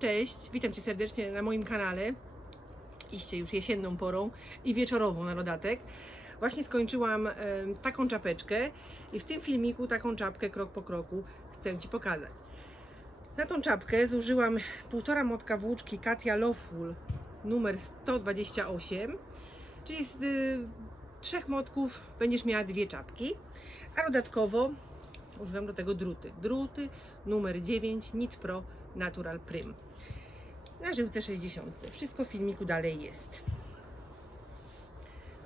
Cześć, witam Cię serdecznie na moim kanale. Iście już jesienną porą i wieczorową na dodatek. Właśnie skończyłam taką czapeczkę i w tym filmiku taką czapkę krok po kroku chcę Ci pokazać. Na tą czapkę zużyłam 1,5 motka włóczki Katia Lovewool numer 128, czyli z 3 motków będziesz miała 2 czapki, a dodatkowo użyłam do tego druty numer 9 Knit Pro Natural Prim na żyłce 60. Wszystko w filmiku dalej jest.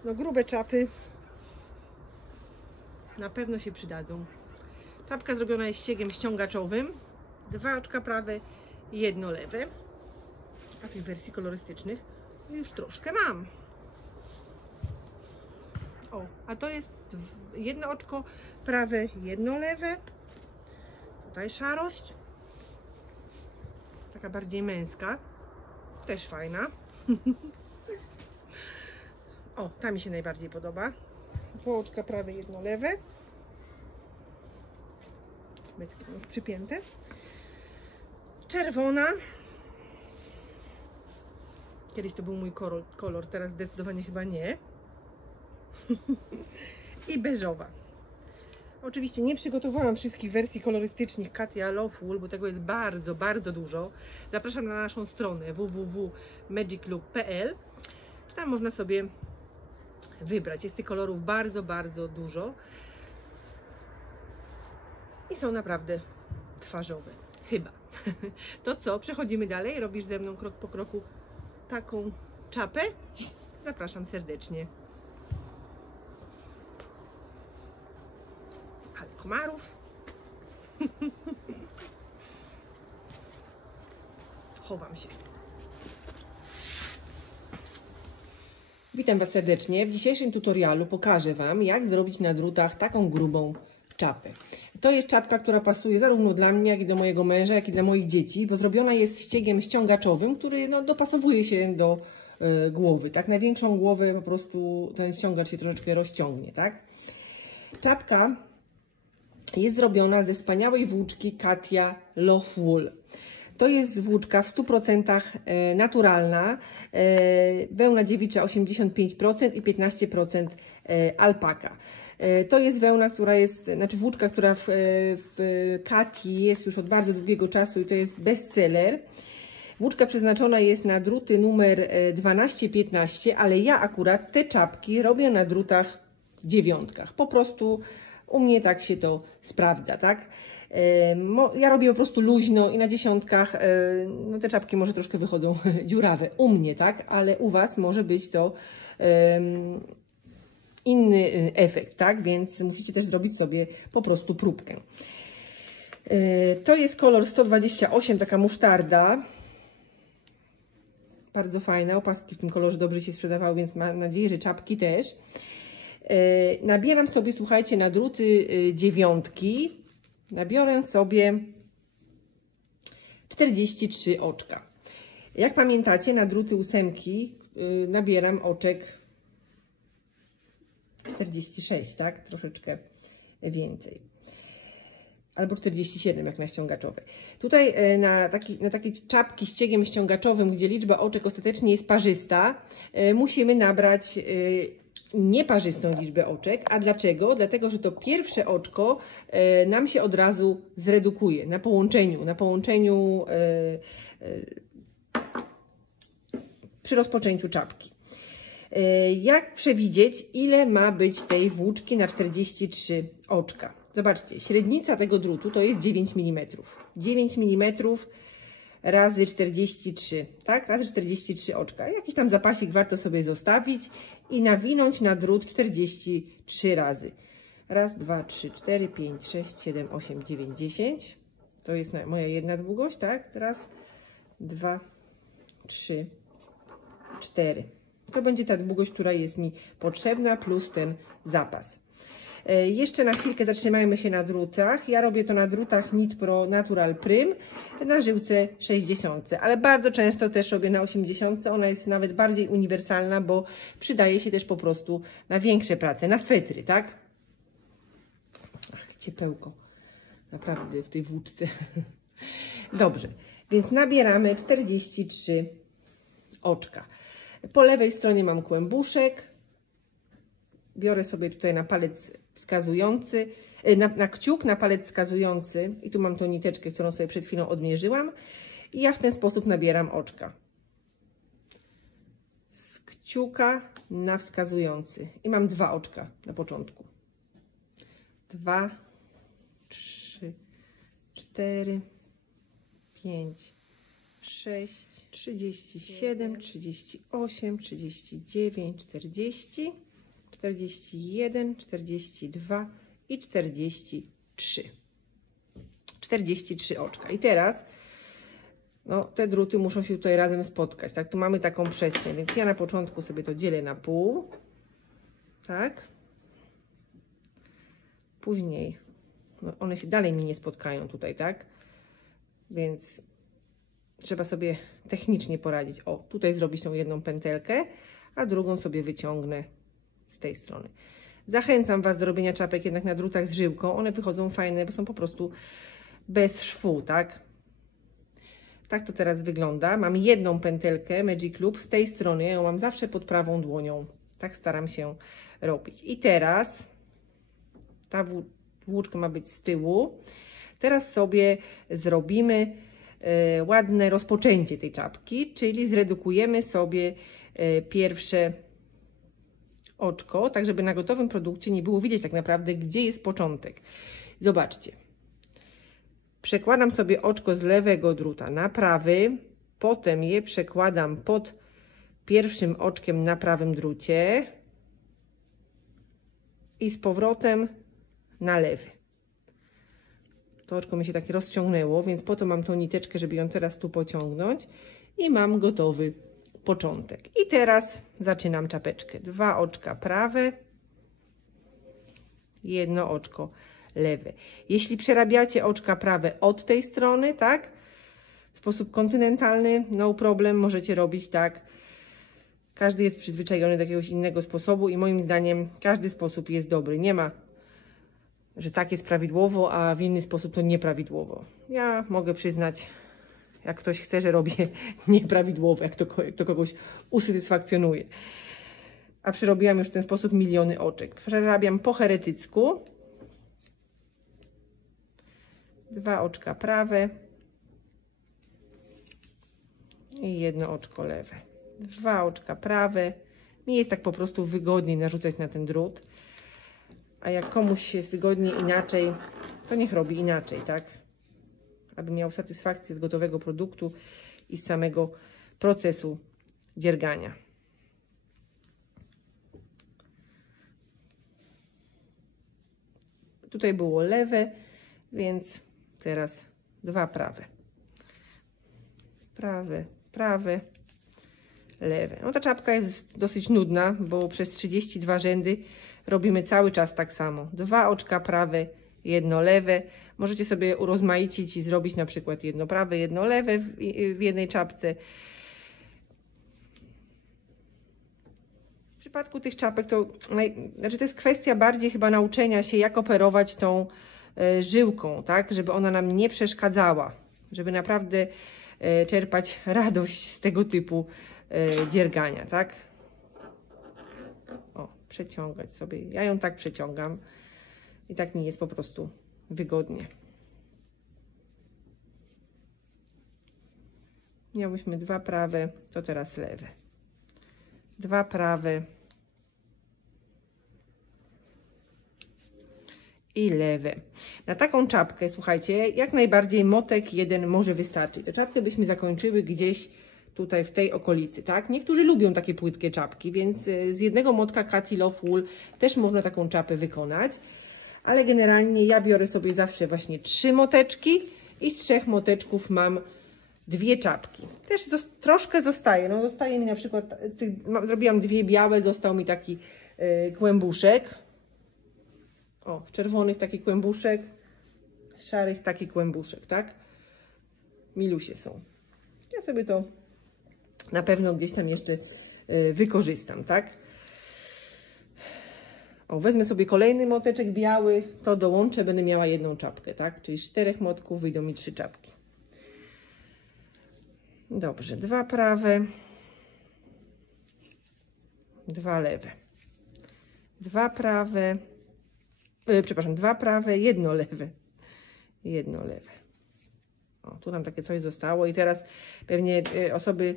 No, grube czapy na pewno się przydadzą. Czapka zrobiona jest ściegiem ściągaczowym, 2 oczka prawe i 1 lewe, a tych wersji kolorystycznych już troszkę mam. O, a to jest 1 oczko prawe, 1 lewe. Tutaj szarość, taka bardziej męska, też fajna. O, ta mi się najbardziej podoba. 2 oczka prawe, 1 lewe. Będzie już przypięte. Czerwona. Kiedyś to był mój kolor, teraz zdecydowanie chyba nie. I beżowa. Oczywiście nie przygotowałam wszystkich wersji kolorystycznych Katia Lovewool, bo tego jest bardzo, bardzo dużo. Zapraszam na naszą stronę www.magiclook.pl. Tam można sobie wybrać. Jest tych kolorów bardzo, bardzo dużo. I są naprawdę twarzowe. Chyba. To co? Przechodzimy dalej. Robisz ze mną krok po kroku taką czapę? Zapraszam serdecznie. Ale komarów. Chowam się. Witam Was serdecznie. W dzisiejszym tutorialu pokażę Wam, jak zrobić na drutach taką grubą czapę. To jest czapka, która pasuje zarówno dla mnie, jak i do mojego męża, jak i dla moich dzieci, bo zrobiona jest ściegiem ściągaczowym, który dopasowuje się do głowy. Tak, na większą głowę po prostu ten ściągacz się troszeczkę rozciągnie, tak? Czapka jest zrobiona ze wspaniałej włóczki Katia Lovewool. To jest włóczka w 100% naturalna, wełna dziewicza 85% i 15% alpaka. To jest wełna, która jest, znaczy włóczka, która w Katii jest już od bardzo długiego czasu i to jest bestseller. Włóczka przeznaczona jest na druty numer 12-15, ale ja akurat te czapki robię na drutach 9. Po prostu u mnie tak się to sprawdza, tak? Ja robię po prostu luźno i na 10 no te czapki może troszkę wychodzą dziurawe. U mnie, tak? Ale u Was może być to inny efekt, tak? Więc musicie też zrobić sobie po prostu próbkę. To jest kolor 128, taka musztarda. Bardzo fajne. Opaski w tym kolorze dobrze się sprzedawały, więc mam nadzieję, że czapki też. Nabieram sobie, słuchajcie, na druty 9. Nabiorę sobie 43 oczka. Jak pamiętacie, na druty 8 nabieram oczek 46, tak? Troszeczkę więcej. Albo 47, jak na ściągaczowe. Tutaj na takie czapki ściegiem ściągaczowym, gdzie liczba oczek ostatecznie jest parzysta, musimy nabrać nieparzystą liczbę oczek. A dlaczego? Dlatego, że to pierwsze oczko nam się od razu zredukuje na połączeniu przy rozpoczęciu czapki. Jak przewidzieć, ile ma być tej włóczki na 43 oczka? Zobaczcie, średnica tego drutu to jest 9 mm. 9 mm razy 43, tak? Razy 43 oczka. Jakiś tam zapasik warto sobie zostawić i nawinąć na drut 43 razy. Raz, 2, 3, 4, 5, 6, 7, 8, 9, 10. To jest moja jedna długość, tak? Raz, 2, 3, 4. To będzie ta długość, która jest mi potrzebna, plus ten zapas. Jeszcze na chwilkę zatrzymajmy się na drutach. Ja robię to na drutach Knit Pro Natural Prim na żyłce 60, ale bardzo często też robię na 80. Ona jest nawet bardziej uniwersalna, bo przydaje się też po prostu na większe prace, na swetry, tak? Ach, ciepełko. Naprawdę w tej włóczce. Dobrze, więc nabieramy 43 oczka. Po lewej stronie mam kłębuszek. Biorę sobie tutaj na palec wskazujący, na kciuk, na palec wskazujący i tu mam tą niteczkę, którą sobie przed chwilą odmierzyłam i ja w ten sposób nabieram oczka. Z kciuka na wskazujący i mam 2 oczka na początku. 2, 3, 4, 5, 6, 37, 38, 39, 40, 41, 42 i 43. 43 oczka. I teraz no, te druty muszą się tutaj razem spotkać. Tak, tu mamy taką przestrzeń, więc ja na początku sobie to dzielę na pół. Tak. Później no, one się dalej mi nie spotkają tutaj, tak? Więc trzeba sobie technicznie poradzić. O, tutaj zrobić tą jedną pętelkę, a drugą sobie wyciągnę z tej strony. Zachęcam Was do robienia czapek jednak na drutach z żyłką. One wychodzą fajne, bo są po prostu bez szwu, tak? Tak to teraz wygląda. Mam jedną pętelkę Magic Loop z tej strony. Ja ją mam zawsze pod prawą dłonią. Tak staram się robić. I teraz ta włóczka ma być z tyłu. Teraz sobie zrobimy ładne rozpoczęcie tej czapki, czyli zredukujemy sobie pierwsze oczko, tak żeby na gotowym produkcie nie było widać tak naprawdę, gdzie jest początek. Zobaczcie. Przekładam sobie oczko z lewego druta na prawy, potem je przekładam pod pierwszym oczkiem na prawym drucie i z powrotem na lewy. To oczko mi się tak rozciągnęło, więc po to mam tą niteczkę, żeby ją teraz tu pociągnąć i mam gotowy początek. I teraz zaczynam czapeczkę. 2 oczka prawe, 1 oczko lewe. Jeśli przerabiacie oczka prawe od tej strony, tak, w sposób kontynentalny, no problem, możecie robić tak. Każdy jest przyzwyczajony do jakiegoś innego sposobu i moim zdaniem każdy sposób jest dobry. Nie ma, że tak jest prawidłowo, a w inny sposób to nieprawidłowo. Ja mogę przyznać, jak ktoś chce, że robię nieprawidłowo, jak to kogoś usatysfakcjonuje. A przerobiłam już w ten sposób miliony oczek. Przerabiam po heretycku. 2 oczka prawe i 1 oczko lewe. 2 oczka prawe. Mi jest tak po prostu wygodniej narzucać na ten drut. A jak komuś jest wygodniej inaczej, to niech robi inaczej, tak? Aby miał satysfakcję z gotowego produktu i z samego procesu dziergania. Tutaj było lewe, więc teraz 2 prawe. Prawe, prawe, lewe. No ta czapka jest dosyć nudna, bo przez 32 rzędy robimy cały czas tak samo. 2 oczka prawe, 1 lewe. Możecie sobie urozmaicić i zrobić na przykład 1 prawe, 1 lewe w jednej czapce. W przypadku tych czapek to jest kwestia bardziej chyba nauczenia się, jak operować tą żyłką, tak, żeby ona nam nie przeszkadzała, żeby naprawdę czerpać radość z tego typu dziergania, tak? O, przeciągać sobie. Ja ją tak przeciągam i tak mi jest po prostu wygodnie. Miałyśmy 2 prawe, to teraz lewe. 2 prawe i lewe. Na taką czapkę, słuchajcie, jak najbardziej motek 1 może wystarczyć. Tę czapkę byśmy zakończyły gdzieś tutaj w tej okolicy, tak? Niektórzy lubią takie płytkie czapki, więc z jednego motka Katy Love Wool też można taką czapę wykonać. Ale generalnie ja biorę sobie zawsze właśnie 3 moteczki i z 3 moteczków mam 2 czapki. Też troszkę zostaje. No zostaje mi na przykład, zrobiłam 2 białe, został mi taki kłębuszek. O, z czerwonych taki kłębuszek, z szarych taki kłębuszek, tak? Milusie są. Ja sobie to na pewno gdzieś tam jeszcze wykorzystam, tak? O, wezmę sobie kolejny moteczek biały, to dołączę, będę miała 1 czapkę, tak? Czyli z 4 motków wyjdą mi 3 czapki. Dobrze, 2 prawe, 2 lewe. 2 prawe, przepraszam, 2 prawe, 1 lewe. 1 lewe. O, tu nam takie coś zostało i teraz pewnie osoby,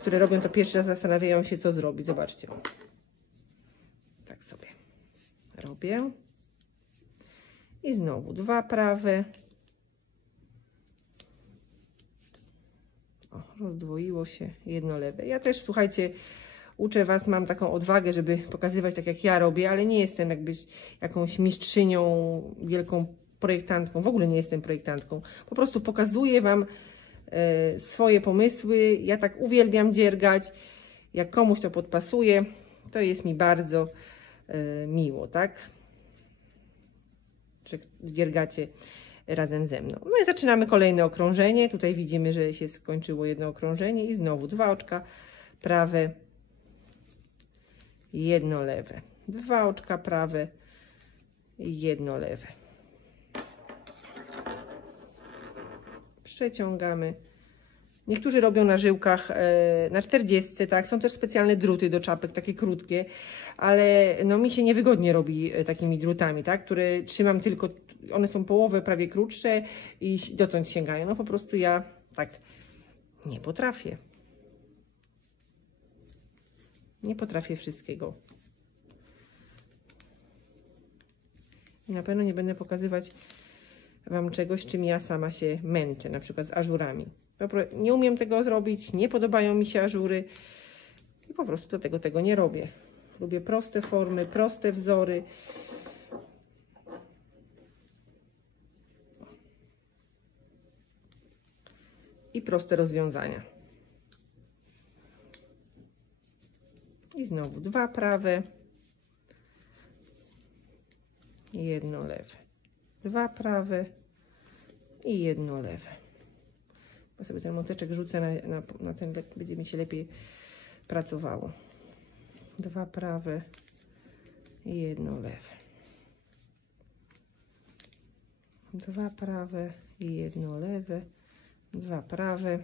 które robią to pierwszy raz, zastanawiają się, co zrobić. Zobaczcie. Tak sobie robię. I znowu 2 prawe. O, rozdwoiło się, 1 lewe. Ja też, słuchajcie, uczę Was, mam taką odwagę, żeby pokazywać tak, jak ja robię, ale nie jestem jakąś mistrzynią, wielką projektantką. W ogóle nie jestem projektantką. Po prostu pokazuję Wam swoje pomysły. Ja tak uwielbiam dziergać. Jak komuś to podpasuje, to jest mi bardzo miło, tak? Że dziergacie razem ze mną. No i zaczynamy kolejne okrążenie. Tutaj widzimy, że się skończyło 1 okrążenie i znowu 2 oczka prawe, 1 lewe. 2 oczka prawe, 1 lewe. Przeciągamy. Niektórzy robią na żyłkach na 40, tak? Są też specjalne druty do czapek, takie krótkie, ale no mi się niewygodnie robi takimi drutami, tak? Które trzymam tylko, one są połowę prawie krótsze i dotąd sięgają. No po prostu ja tak nie potrafię. Nie potrafię wszystkiego. I na pewno nie będę pokazywać Wam czegoś, czym ja sama się męczę, na przykład z ażurami. Nie umiem tego zrobić, nie podobają mi się ażury i po prostu do tego nie robię. Lubię proste formy, proste wzory. I proste rozwiązania. I znowu 2 prawe, 1 lewe. 2 prawe i 1 lewe. Ja sobie ten moteczek rzucę na ten, będzie mi się lepiej pracowało. 2 prawe i 1 lewe. 2 prawe i 1 lewe. 2 prawe.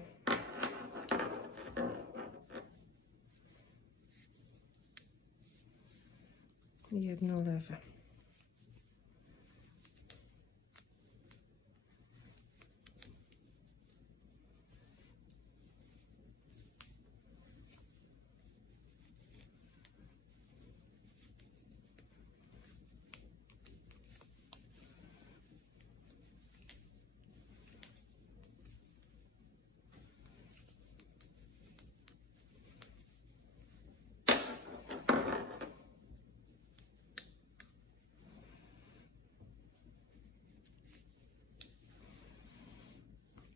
I 1 lewe.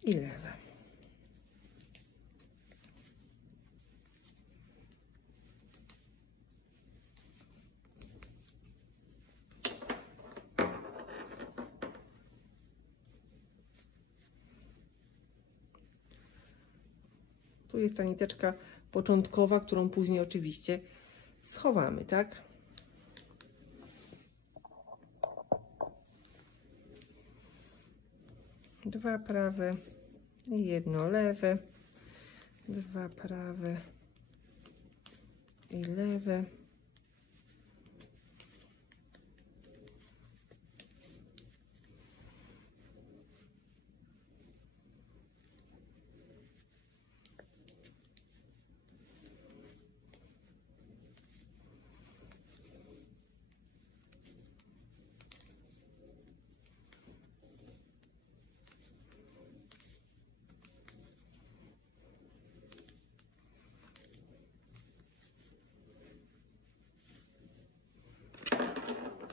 I lewe. Tu jest ta niteczka początkowa, którą później oczywiście schowamy, tak? Dwa prawe i 1 lewe. 2 prawe i lewe.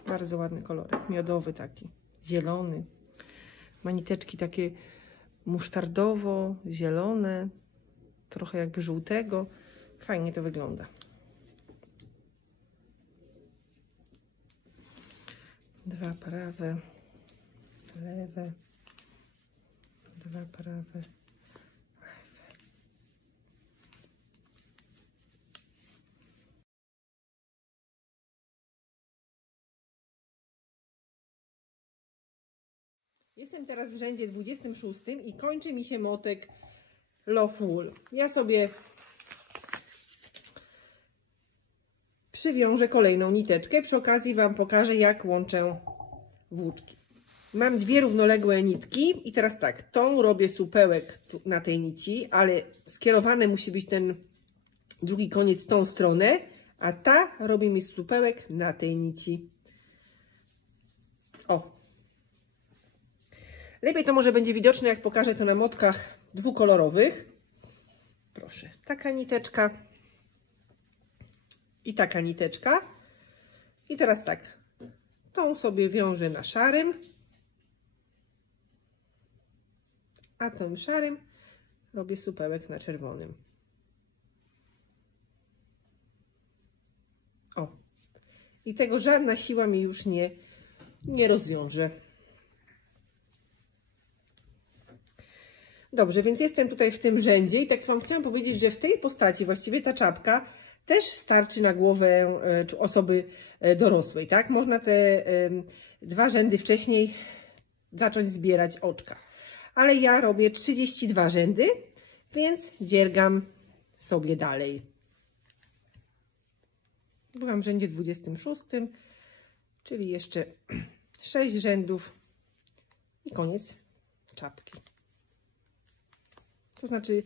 Bardzo ładny kolorek, miodowy taki, zielony. Ma niteczki takie musztardowo-zielone, trochę jakby żółtego. Fajnie to wygląda. Dwa prawe, lewe, 2 prawe. Jestem teraz w rzędzie 26 i kończy mi się motek Love Wool. Ja sobie przywiążę kolejną niteczkę. Przy okazji Wam pokażę, jak łączę włóczki. Mam dwie równoległe nitki i teraz tak, tą robię supełek na tej nici, ale skierowany musi być ten drugi koniec w tą stronę, a ta robi mi supełek na tej nici. O! Lepiej to może będzie widoczne, jak pokażę to na motkach dwukolorowych. Proszę, taka niteczka i taka niteczka. I teraz tak, tą sobie wiążę na szarym, a tym szarym robię supełek na czerwonym. O! I tego żadna siła mi już nie rozwiąże. Dobrze, więc jestem tutaj w tym rzędzie i tak Wam chciałam powiedzieć, że w tej postaci właściwie ta czapka też starczy na głowę osoby dorosłej, tak? Można te dwa rzędy wcześniej zacząć zbierać oczka. Ale ja robię 32 rzędy, więc dziergam sobie dalej. Byłam w rzędzie 26, czyli jeszcze 6 rzędów i koniec czapki. To znaczy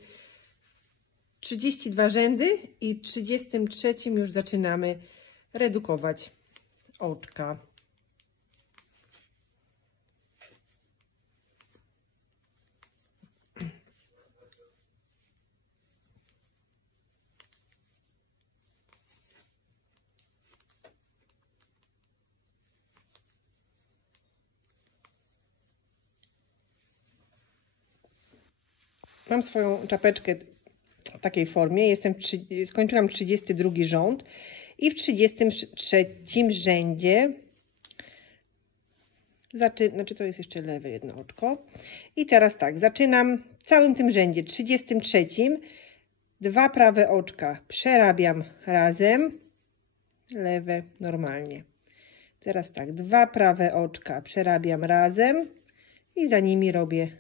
32 rzędy i w 33 już zaczynamy redukować oczka. Mam swoją czapeczkę w takiej formie. Skończyłam 32 rząd i w 33 rzędzie znaczy to jest jeszcze lewe jedno oczko. I teraz tak, zaczynam w całym tym rzędzie 33 dwa prawe oczka przerabiam razem, lewe normalnie. Teraz tak, dwa prawe oczka przerabiam razem i za nimi robię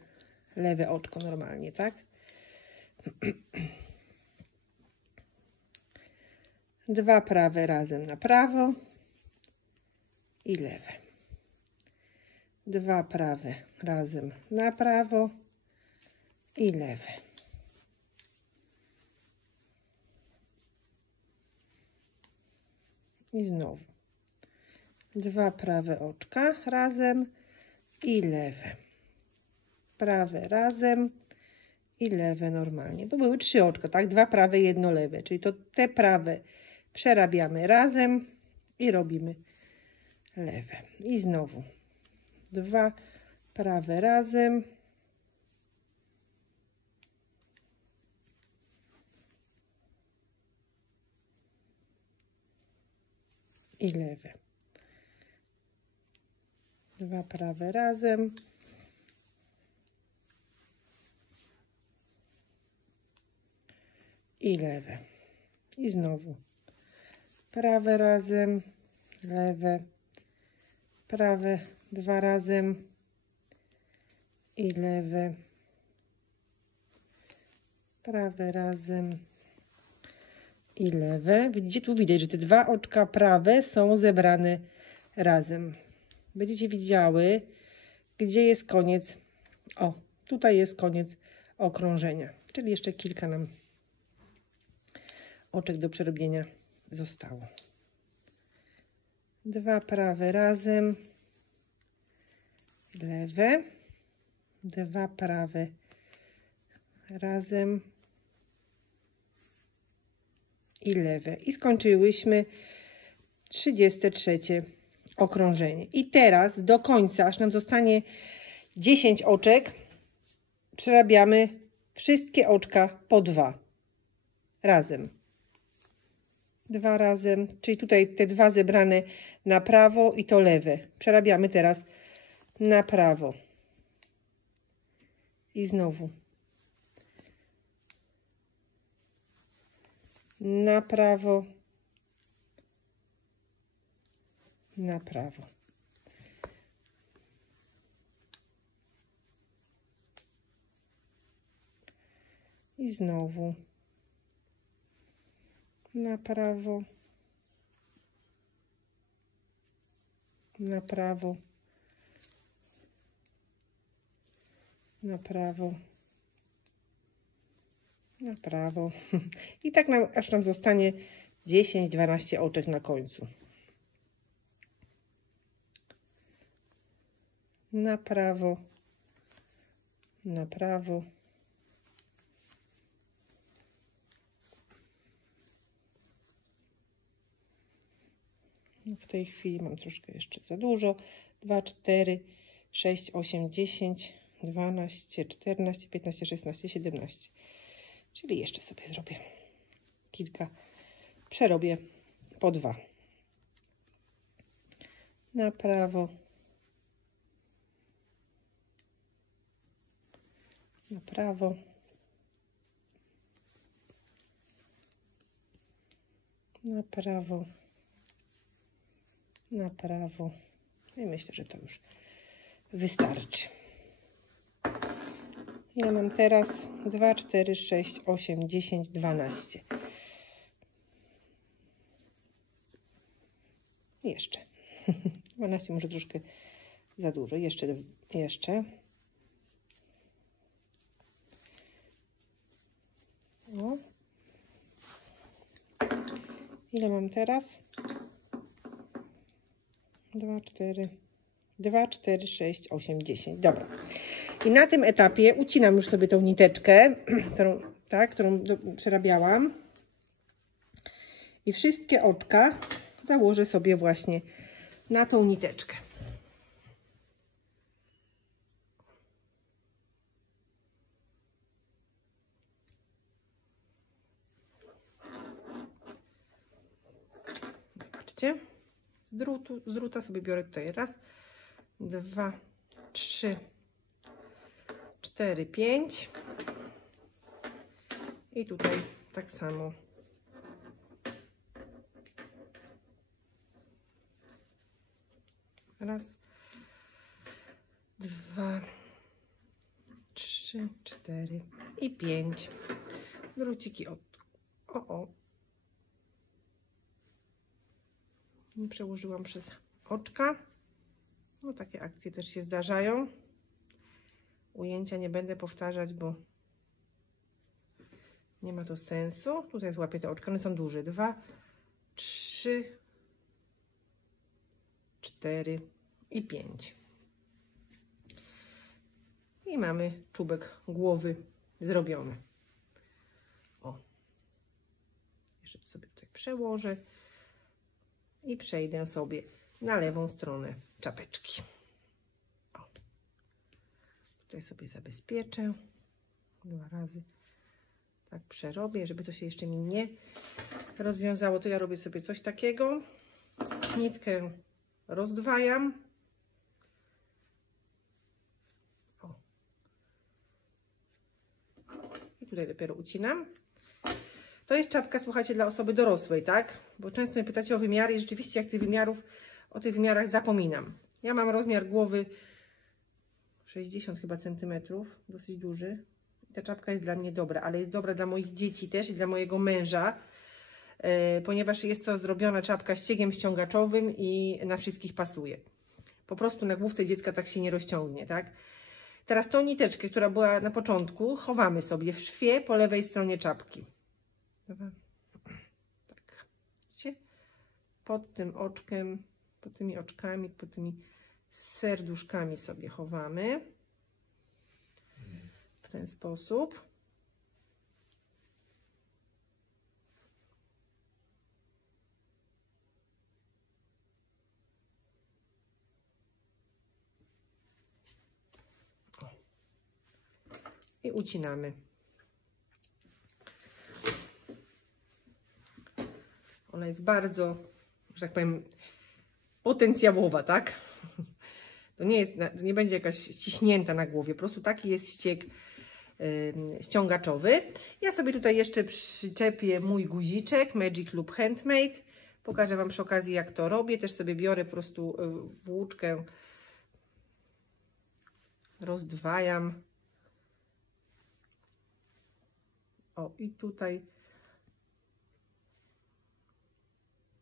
lewe oczko normalnie, tak? Dwa prawe razem na prawo i lewe. Dwa prawe razem na prawo i lewe. I znowu. Dwa prawe oczka razem i lewe. Prawe razem i lewe normalnie, bo były 3 oczka, tak? Dwa prawe, jedno lewe, czyli to te prawe przerabiamy razem i robimy lewe. I znowu dwa prawe razem i lewe. Dwa prawe razem i lewe. I znowu prawe razem, lewe, prawe dwa razem i lewe, prawe razem i lewe. Widzicie, tu widać, że te dwa oczka prawe są zebrane razem. Będziecie widziały, gdzie jest koniec. O, tutaj jest koniec okrążenia, czyli jeszcze kilka nam oczek do przerobienia zostało. Dwa prawe razem, lewe, dwa prawe razem i lewe. I skończyłyśmy 33 okrążenie. I teraz do końca, aż nam zostanie 10 oczek, przerabiamy wszystkie oczka po dwa razem. Dwa razem, czyli tutaj te dwa zebrane na prawo i to lewe. Przerabiamy teraz na prawo. I znowu. Na prawo. Na prawo. I znowu na prawo, na prawo, na prawo, na prawo. I tak aż nam zostanie 10-12 oczek na końcu. Na prawo, na prawo. W tej chwili mam troszkę jeszcze za dużo. 2, 4, 6, 8, 10, 12, 14, 15, 16, 17. Czyli jeszcze sobie zrobię kilka. Przerobię po 2. Na prawo. Na prawo. Na prawo. Na prawo. I myślę, że to już wystarczy. Ja mam teraz 2, 4, 6, 8, 10, 12. Jeszcze. 12 może troszkę za dużo. Jeszcze. O. Ile mam teraz? 2, 4, 6, 8, 10. Dobra. I na tym etapie ucinam już sobie tą niteczkę, którą przerabiałam. I wszystkie oczka założę sobie właśnie na tą niteczkę. Zobaczcie. Z druta sobie biorę tutaj 1, 2, 3, 4, 5 i tutaj tak samo. Raz, 2, 3, 4 i 5. Druciki nie przełożyłam przez oczka. No takie akcje też się zdarzają. Ujęcia nie będę powtarzać, bo nie ma to sensu. Tutaj złapię te oczka, one są duże. 2, 3, 4 i 5. I mamy czubek głowy zrobiony. O. Jeszcze sobie tutaj przełożę i przejdę sobie na lewą stronę czapeczki. O. Tutaj sobie zabezpieczę. 2 razy tak przerobię, żeby to się jeszcze mi nie rozwiązało. To ja robię sobie coś takiego. Nitkę rozdwajam. O. I tutaj dopiero ucinam. To jest czapka, słuchajcie, dla osoby dorosłej, tak? Bo często mnie pytacie o wymiary i rzeczywiście jak o tych wymiarach zapominam. Ja mam rozmiar głowy 60 chyba centymetrów, dosyć duży. Ta czapka jest dla mnie dobra, ale jest dobra dla moich dzieci też i dla mojego męża, ponieważ jest to zrobiona czapka ściegiem ściągaczowym i na wszystkich pasuje. Po prostu na główce dziecka tak się nie rozciągnie, tak? Teraz tą niteczkę, która była na początku, chowamy sobie w szwie po lewej stronie czapki. Dobra. Tak. Widzicie? Pod tym oczkiem, pod tymi oczkami, pod tymi serduszkami sobie chowamy. W ten sposób. O. I ucinamy. Ona jest bardzo, że tak powiem, potencjałowa, tak? To nie będzie jakaś ściśnięta na głowie, po prostu taki jest ścieg ściągaczowy. Ja sobie tutaj jeszcze przyczepię mój guziczek Magic Loop Handmade. Pokażę Wam przy okazji, jak to robię. Też sobie biorę po prostu włóczkę, rozdwajam O, i tutaj,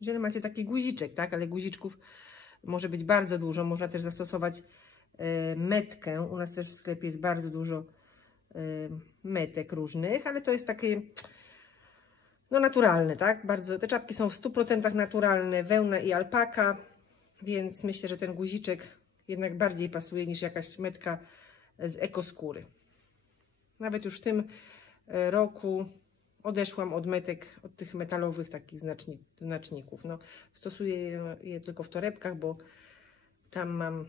jeżeli macie taki guziczek, tak, ale guziczków może być bardzo dużo, można też zastosować metkę. U nas też w sklepie jest bardzo dużo metek różnych, ale to jest takie no naturalne, tak? Bardzo, te czapki są w 100% naturalne, wełna i alpaka, więc myślę, że ten guziczek jednak bardziej pasuje niż jakaś metka z ekoskóry. Nawet już w tym roku odeszłam od metek, od tych metalowych takich znaczników. No, stosuję je tylko w torebkach, bo tam mam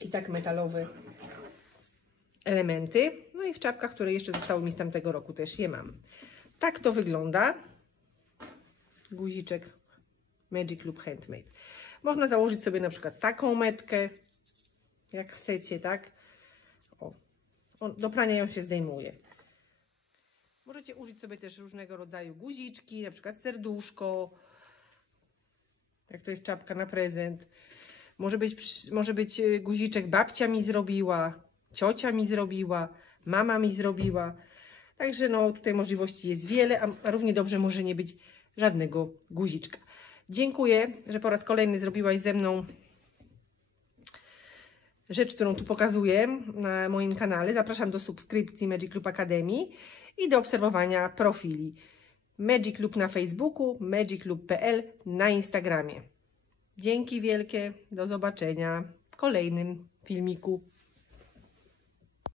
i tak metalowe elementy. No i w czapkach, które jeszcze zostały mi z tamtego roku, też je mam. Tak to wygląda. Guziczek Magic Loop Handmade. Można założyć sobie na przykład taką metkę, jak chcecie, tak? O, do prania ją się zdejmuje. Możecie użyć sobie też różnego rodzaju guziczki, na przykład serduszko, jak to jest czapka na prezent. Może być guziczek babcia mi zrobiła, ciocia mi zrobiła, mama mi zrobiła. Także no tutaj możliwości jest wiele, a równie dobrze może nie być żadnego guziczka. Dziękuję, że po raz kolejny zrobiłaś ze mną rzecz, którą tu pokazuję na moim kanale. Zapraszam do subskrypcji Magic Loop Academy i do obserwowania profili Magic Loop na Facebooku, magicloop.pl na Instagramie. Dzięki wielkie, do zobaczenia w kolejnym filmiku.